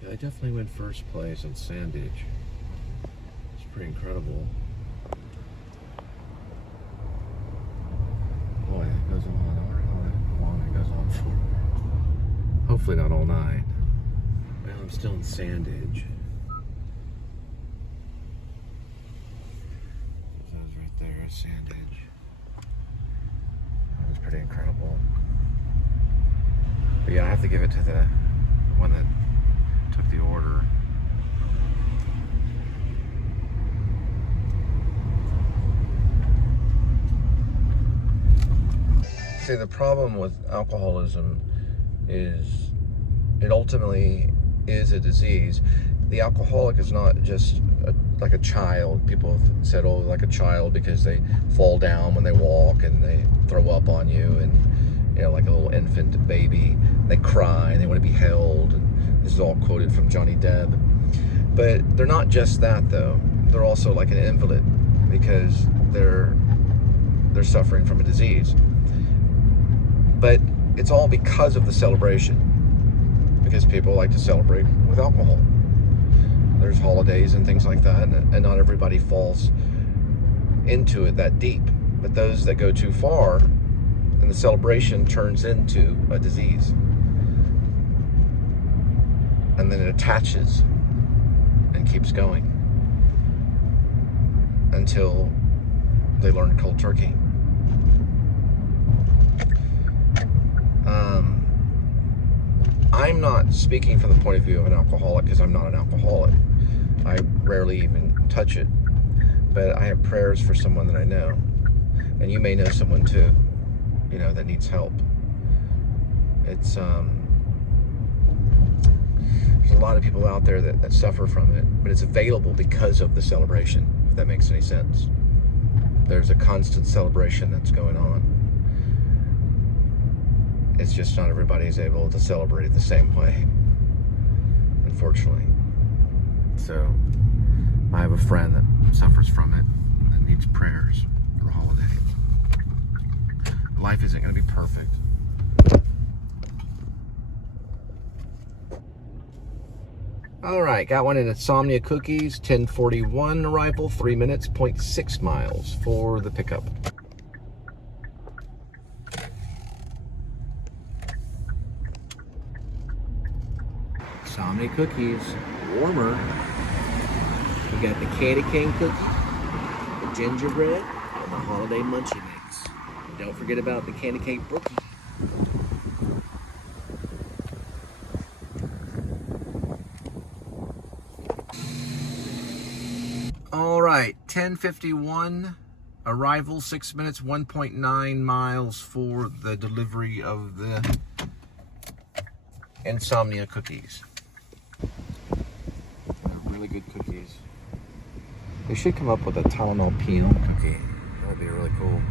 Yeah, I definitely went first place in Sandage. It's pretty incredible. Boy, it goes on. I wonder how long it goes on for. Hopefully not all night. Well, I'm still in Sandage. That was right there, Sandage. That was pretty incredible. But yeah, I have to give it to the one that took the order. See, the problem with alcoholism is it ultimately is a disease. The alcoholic is not just like a child. People have said, oh, like a child because they fall down when they walk and they throw up on you, and you know, like a little infant baby. They cry and they want to be held. And this is all quoted from Johnny Depp. But they're not just that, though. They're also like an invalid because they're suffering from a disease. But it's all because of the celebration. Because people like to celebrate with alcohol. There's holidays and things like that, and not everybody falls into it that deep. But those that go too far, and the celebration turns into a disease. And then it attaches and keeps going until they learn cold turkey. I'm not speaking from the point of view of an alcoholic because I'm not an alcoholic. I rarely even touch it. But I have prayers for someone that I know. And you may know someone too, you know, that needs help. It's, there's a lot of people out there that suffer from it, but it's available because of the celebration, if that makes any sense. There's a constant celebration that's going on. It's just not everybody's able to celebrate it the same way, unfortunately. So I have a friend that suffers from it and needs prayers for the holiday. Life isn't going to be perfect. All right, got one in Insomnia Cookies, 10:41 arrival, 3 minutes, 0.6 miles for the pickup. Insomnia Cookies, warmer. We got the Candy Cane cookie, the gingerbread, and the holiday munchie mix. And don't forget about the Candy Cane brookie. All right, 10:51 arrival, 6 minutes, 1.9 miles for the delivery of the Insomnia Cookies. They're really good cookies. They should come up with a Tylenol PM cookie. That would be really cool.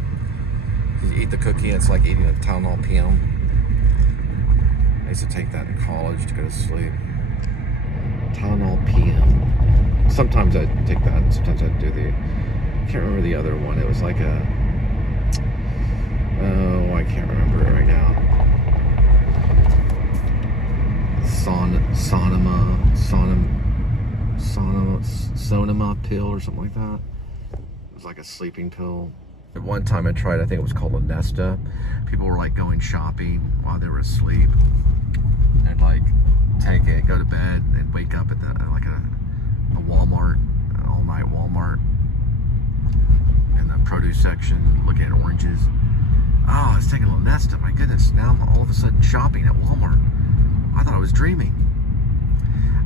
You eat the cookie and it's like eating a Tylenol PM. I used to take that in college to go to sleep. Tylenol PM. Sometimes I take that, sometimes I do the, I can't remember the other one. It was like a, oh, I can't remember it right now. Sonoma pill or something like that. It was like a sleeping pill. At one time I tried, I think it was called a Nesta. People were like going shopping while they were asleep. And like take it, go to bed, and wake up at the like a Walmart, all night Walmart, in the produce section, looking at oranges. Oh, I was taking a little Nesta. My goodness, now I'm all of a sudden shopping at Walmart. I thought I was dreaming.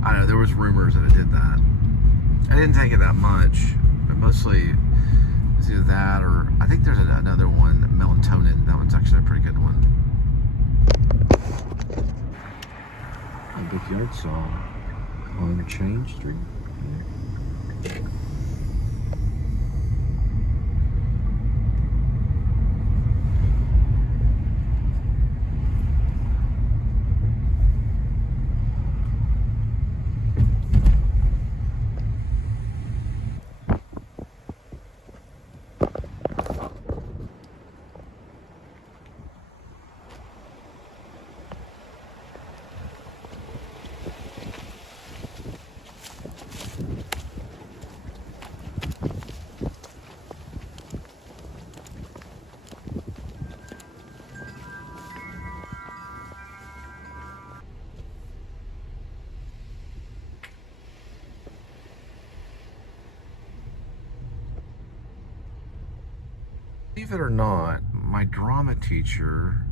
I don't know, there was rumors that it did that. I didn't take it that much, but mostly it's either that or I think there's another one, melatonin. That one's actually a pretty good one. A backyard saw on Chain Street. Believe it or not, my drama teacher,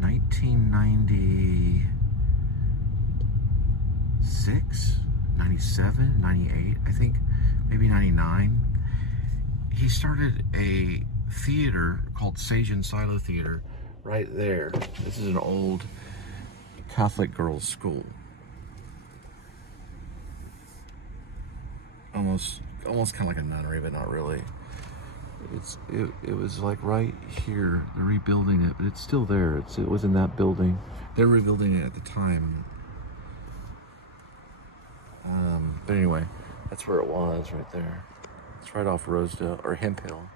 1996, 97, 98, I think, maybe 99, he started a theater called Sage and Silo Theater right there. This is an old Catholic girls' school. Almost kind of like a nunnery, but not really. It was like right here. They're rebuilding it, but it's still there. It was in that building. They're rebuilding it at the time. But anyway, that's where it was, right there. It's right off Rosedale or Hemp Hill.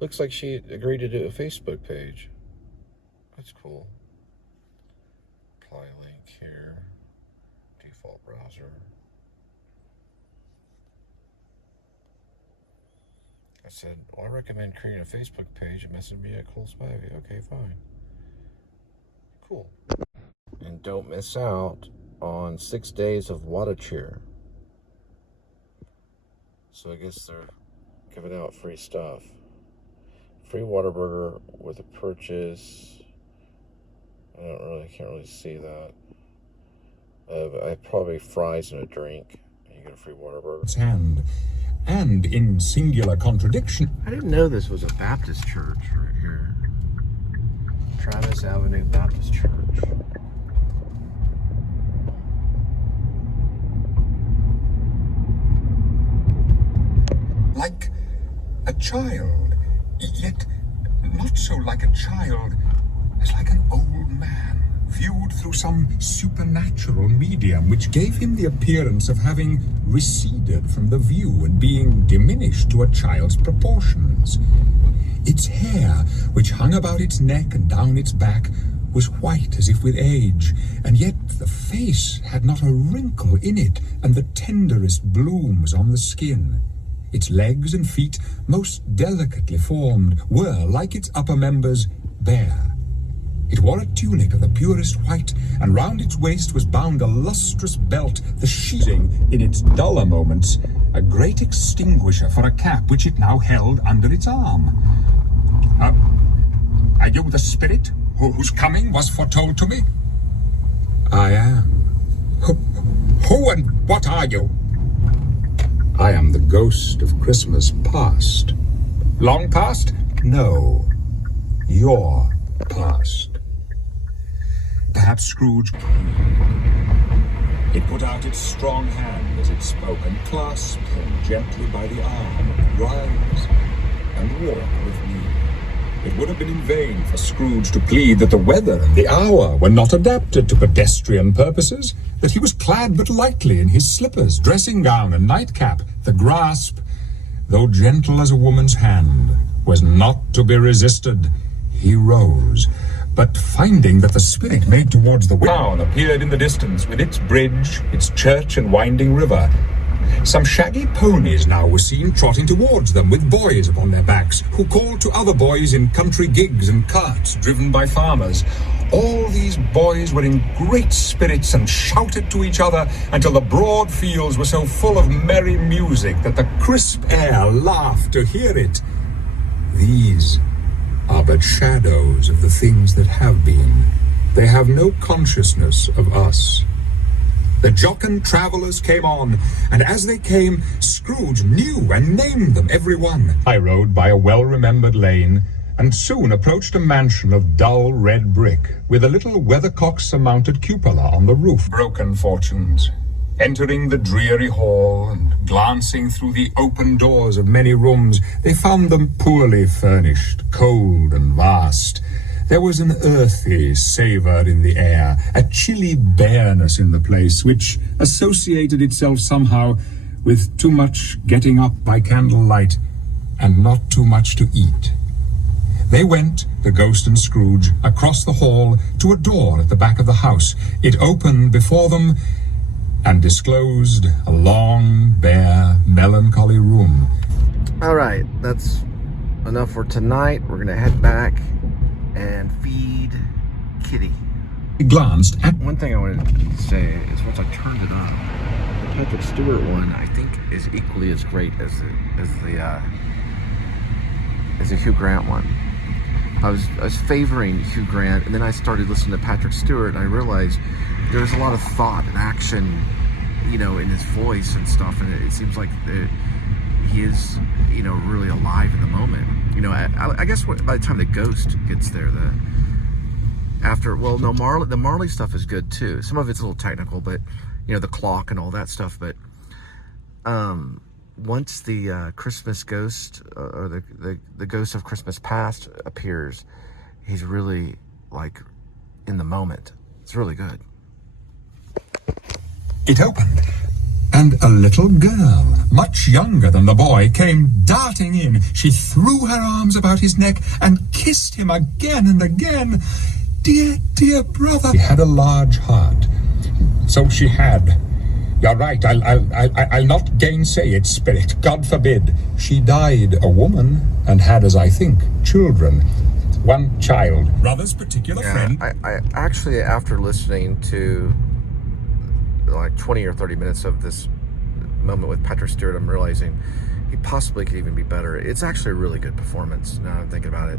Looks like she agreed to do a Facebook page. That's cool. Apply link here. Default browser. I said, well, I recommend creating a Facebook page and message me at Cole Spivey. Okay, fine. Cool. And don't miss out on 6 days of water cheer. So I guess they're giving out free stuff. Free Whataburger with a purchase. I can't really see that. I probably fries and a drink. And you get a free Whataburger. Its hand, and in singular contradiction. I didn't know this was a Baptist church right here. Travis Avenue Baptist Church. Like a child, yet not so like a child as like an old man, viewed through some supernatural medium which gave him the appearance of having receded from the view and being diminished to a child's proportions. Its hair, which hung about its neck and down its back, was white as if with age, and yet the face had not a wrinkle in it, and the tenderest blooms on the skin. Its legs and feet, most delicately formed, were, like its upper members, bare. It wore a tunic of the purest white, and round its waist was bound a lustrous belt, the sheathing, in its duller moments, a great extinguisher for a cap which it now held under its arm. Are you the spirit whose coming was foretold to me? I am. Who and what are you? I am the ghost of Christmas past. Long past? No. Your past. Perhaps Scrooge... It put out its strong hand as it spoke and clasped him gently by the arm. Rise and walk with me. It would have been in vain for Scrooge to plead that the weather and the hour were not adapted to pedestrian purposes, that he was clad but lightly in his slippers, dressing gown, and nightcap. The grasp, though gentle as a woman's hand, was not to be resisted. He rose, but finding that the spirit made towards the town appeared in the distance with its bridge, its church, and winding river. Some shaggy ponies now were seen trotting towards them with boys upon their backs, who called to other boys in country gigs and carts driven by farmers. All these boys were in great spirits and shouted to each other until the broad fields were so full of merry music that the crisp air laughed to hear it. These are but shadows of the things that have been. They have no consciousness of us. The jocund travellers came on, and as they came, Scrooge knew and named them every one. I rode by a well-remembered lane, and soon approached a mansion of dull red brick, with a little weathercock-surmounted cupola on the roof. Broken fortunes. Entering the dreary hall, and glancing through the open doors of many rooms, they found them poorly furnished, cold and vast. There was an earthy savour in the air, a chilly bareness in the place, which associated itself somehow with too much getting up by candlelight and not too much to eat. They went, the ghost and Scrooge, across the hall to a door at the back of the house. It opened before them and disclosed a long, bare, melancholy room. All right, that's enough for tonight. We're going to head back and feed Kitty. He glanced at... One thing I wanted to say is once I turned it up, the Patrick Stewart one I think is equally as great as the Hugh Grant one. I was favoring Hugh Grant, and then I started listening to Patrick Stewart, and I realized there's a lot of thought and action, in his voice and stuff, and it seems like he is, really alive in the moment. I guess by the time the ghost gets there, the Marley stuff is good too. Some of it's a little technical, but the clock and all that stuff. But once the Christmas ghost or the ghost of Christmas past appears, he's really like in the moment. It's really good. It opened, and a little girl, much younger than the boy, came darting in. She threw her arms about his neck and kissed him again and again. Dear, dear brother. She had a large heart. So she had. You're right, I'll not gainsay it, spirit. God forbid. She died a woman and had, as I think, children. One child. Brother's particular friend. I actually, after listening to like 20 or 30 minutes of this moment with Patrick Stewart, I'm realizing he possibly could even be better. It's actually a really good performance. Now I'm thinking about it,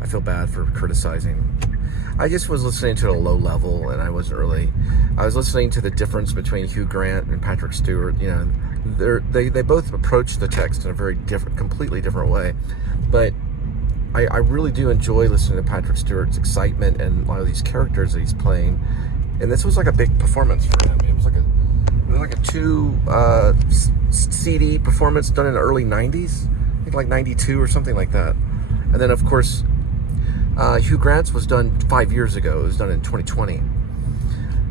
I feel bad for criticizing. I just was listening to it at a low level, and I was listening to the difference between Hugh Grant and Patrick Stewart. they both approach the text in a very different, completely different way. But I really do enjoy listening to Patrick Stewart's excitement and a lot of these characters that he's playing. And this was like a big performance for him. It was like a 2 CD performance done in the early 90s. I think like 92 or something like that. And then of course, Hugh Grant's was done 5 years ago. It was done in 2020.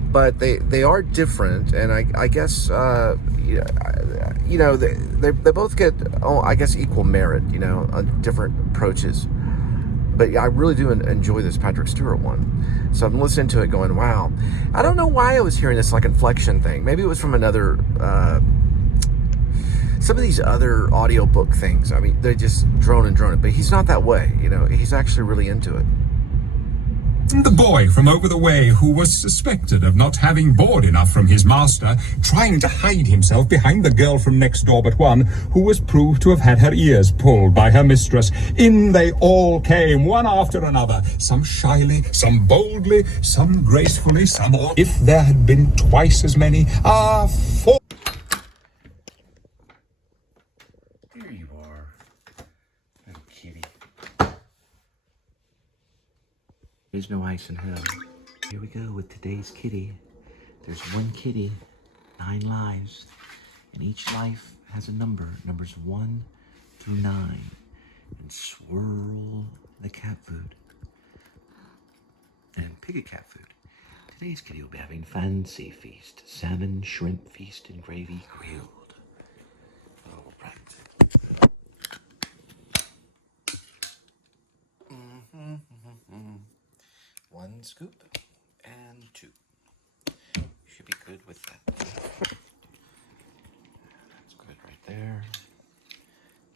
But they are different, and I guess you know, they both get, I guess, equal merit, you know, on different approaches. But yeah, I really do enjoy this Patrick Stewart one. So I'm listening to it going, wow. I don't know why I was hearing this like inflection thing. Maybe it was from another, some of these other audiobook things. I mean, they just drone and drone it. But he's not that way, you know. He's actually really into it. The boy from over the way who was suspected of not having board enough from his master, trying to hide himself behind the girl from next door but one, who was proved to have had her ears pulled by her mistress. In they all came, one after another, some shyly, some boldly, some gracefully, some all. If there had been twice as many, 4. Here you are, little kitty. There's no ice in hell. Here we go with today's kitty. There's one kitty, 9 lives, and each life has a number, numbers 1 through 9. And swirl the cat food. And pick a cat food. Today's kitty will be having fancy feast, salmon, shrimp feast, and gravy grilled. Oh, right. One scoop and 2. Should be good with that. That's good right there.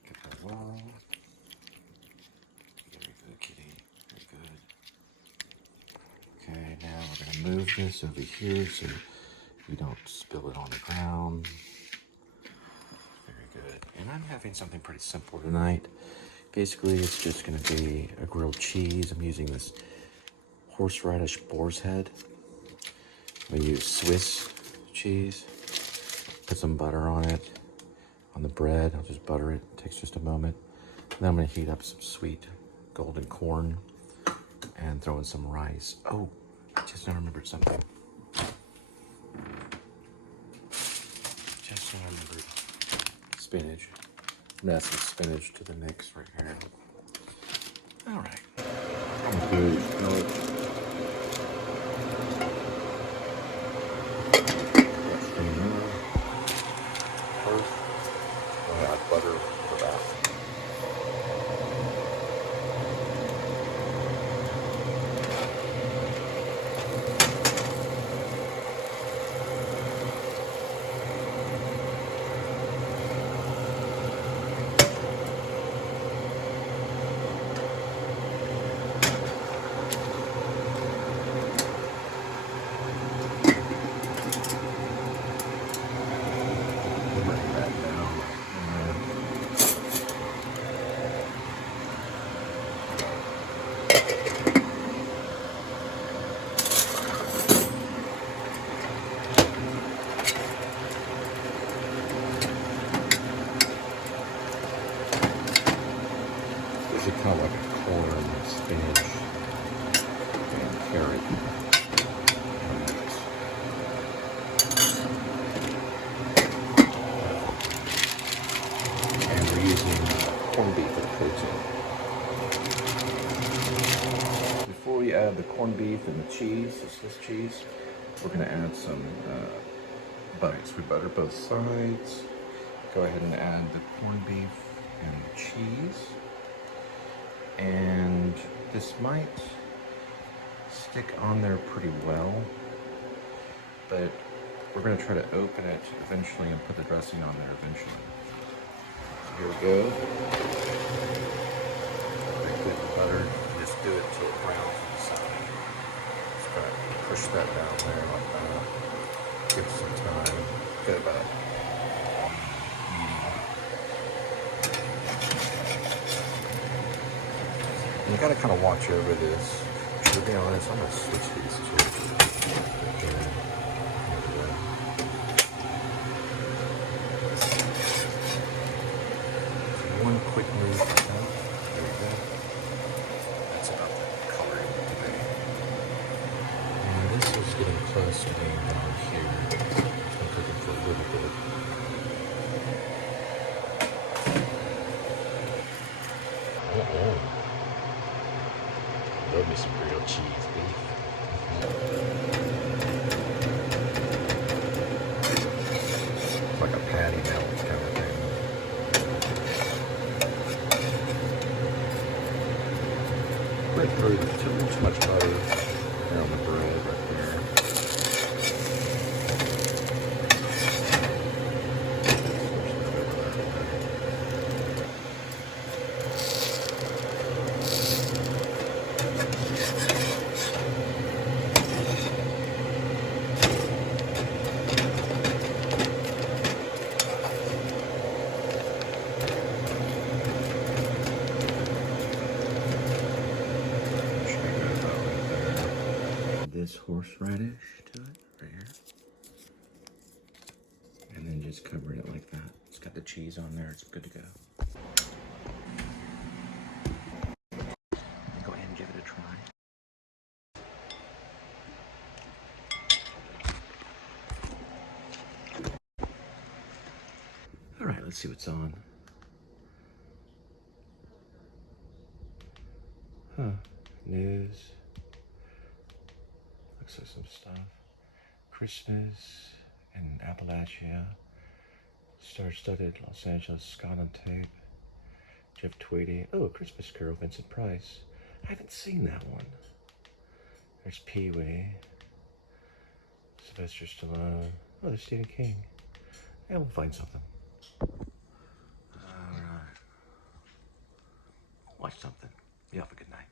Get that well. Very good, kitty. Very good. Okay, now we're going to move this over here so we don't spill it on the ground. Very good. And I'm having something pretty simple tonight. Basically, it's just going to be a grilled cheese. I'm using this horseradish boar's head. I'm going to use Swiss cheese. Put some butter on it. On the bread, I'll just butter it. It takes just a moment. And then I'm going to heat up some sweet golden corn and throw in some rice. Oh, I just now remembered something. Just now remembered spinach. I'm going to add some spinach to the mix right here. All right. Good. First, I'll add butter for that. Kind of like a corn, spinach, and carrot mix. And we're using corned beef as protein. Before we add the corned beef and the cheese, the Swiss cheese, we're going to add some butter. So we butter both sides. Go ahead and add the corned beef and the cheese. And this might stick on there pretty well, but we're going to try to open it eventually and put the dressing on there eventually. So here we go. Very good butter. Just do it till it browns on the side. Just kind of push that down there like that. Give it some time. Get about you gotta kind of watch over this. To be honest, I'm gonna switch these two. close to being down here. It's been cooking for a little bit. Love me some grilled cheese beef. It's like a patty melt kind of thing. Went through too much butter there on the bread right there. This horseradish to it right here, and then just cover it like that. It's got the cheese on there. It's good to go. Go ahead and give it a try. All right, let's see what's on. Huh? News. Looks like some stuff. Christmas in Appalachia. Star-studded Los Angeles Scott on tape. Jeff Tweedy. Oh, A Christmas Carol, Vincent Price. I haven't seen that one. There's Pee Wee. Sylvester Stallone. Oh, there's Stephen King. Yeah, we'll find something. All right. Watch something. You have a good night.